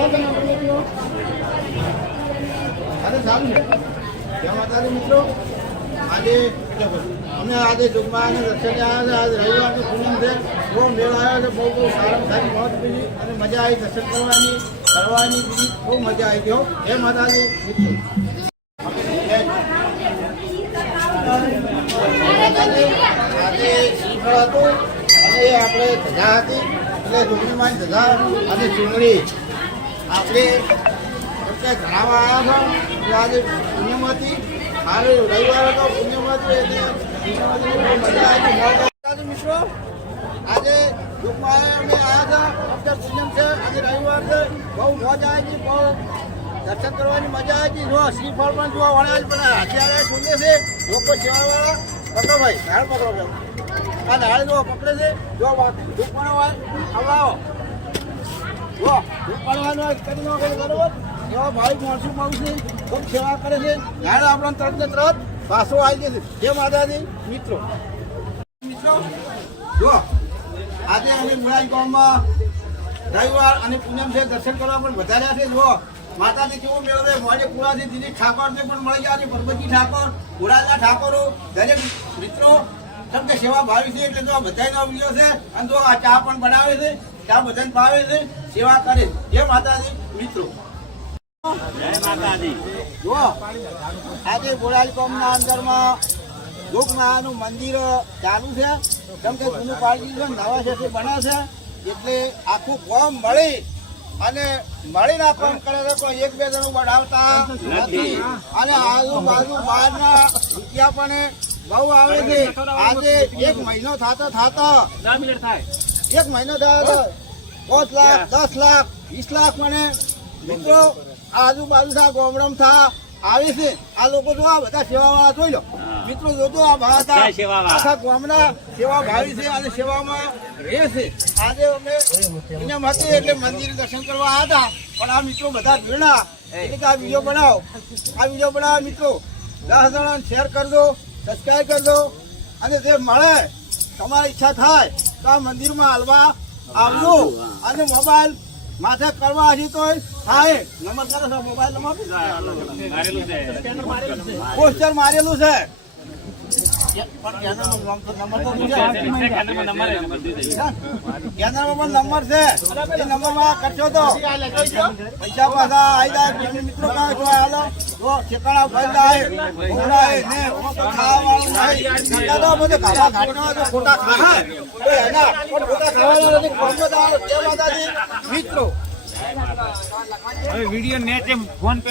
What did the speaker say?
અરે સારું છે. જય માતાજી મિત્રો. આજે અમે આજે જોગમાં અને દર્શને આવ્યા છે. આજે રવિવારનું પૂનમ છે. બહુ મેળ આવ્યો છે. બહુ બહુ સારા સારી મોત બીજી અને મજા આવી દર્શન કરવાની કરવાની બીજી બહુ મજા આવી ગયો જય માતાજી મિત્રો. આજે શ્રીફળ હતું. અને આપણે ધજા હતી. એટલે ડુંગળીમાં ધજા અને ચૂંદડી. આપણે એટલે ઘણામાં આવ્યા છો આજે પુણ્યમાંથી મારે રવિવાર હતો પુણ્યમાંથી એટલે પુણ્યમાંથી મજા આવી મિત્રો. આજે દુઃખમાં અમે આવ્યા હતા. અત્યારે પુણ્યમ છે. આજે રવિવાર છે. બહુ મોજ આવી છે બહુ દર્શન કરવાની મજા આવી હતી. જો શ્રીફળ પણ જોવા વાળા પણ અત્યારે જોઈએ છે. લોકો સેવાવાળા. પકડો ભાઈ. ઝાડ પકડો ભાઈ. આ ઝાડ જો પકડે છે, જો હોય આવો હોય સેવા કરે છે. આપણને તરત ને તરત પાછો આવી જશે. જે માતાજી, મિત્રો. મિત્રો, જો, આજે અમે મુળાઈ ગામમાં રવિવાર અને પૂનમ છે, દર્શન કરવા પણ વધાર્યા છે. જો, માતાજી કેવું મેળવે? મોજે કુળાથી દીદી ઠાકોર ને પણ મળી ગયા છે ઠાકોર કુળાલા ઠાકોરો. દરેક મિત્રો કેમ કે સેવા ભાવી છે, એટલે તો બધાનો વીડિયો છે, અને તો આ ચા પણ બનાવે છે, ચા બધાને ભાવે છે સેવા કરે. જે જય માતાજી મિત્રો. જો આજે બોરાલ ગામના અંદરમાં લોકમાયાનું મંદિર ચાલુ છે. કેમ કે જૂનું પાડી છે, નવા છે બને છે એટલે આખું ગામ મળી અને મળીને આ કામ કરે છે કોઈ એક બે જણ બઢાવતા નથી. અને આજુબાજુ બહારના રૂપિયા પણ બહુ આવે છે. આજે એક મહિનો થતો થતો એક મહિનો થયો પાંચ લાખ દસ લાખ વીસ લાખ મને. મિત્રો આજુબાજુ થા ગોમડમ થા આવે છે. આ લોકો જો આ બધા સેવા વાળા જોઈ લો. મિત્રો જોજો આ ભાવ હતા આખા ગામના સેવા ભાવી છે અને સેવામાં રહે છે. આજે અમે નિયમ હતી એટલે મંદિર દર્શન કરવા આવ્યા હતા. પણ આ મિત્રો બધા જોડા એટલે કે આ વીડિયો બનાવો. આ વીડિયો બનાવો મિત્રો. દસ જણા શેર કરજો સબસ્ક્રાઈબ કરજો. અને જે મળે તમારી ઈચ્છા થાય તો આ મંદિરમાં હાલવા આવજો. અને મોબાઈલ માથે કરવા હજી તો થાય. નંબર કરો છો, મોબાઈલ નંબર? પોસ્ટર મારેલું છે. નંબર છે. નંબર એ કરશો તો. પૈસા પાછા આવી જાય. મિત્રો કહે છો, હાલો. ઠેકાણા બંધ ઉભરાય ને દાવ મિત્રો. Video net phone pay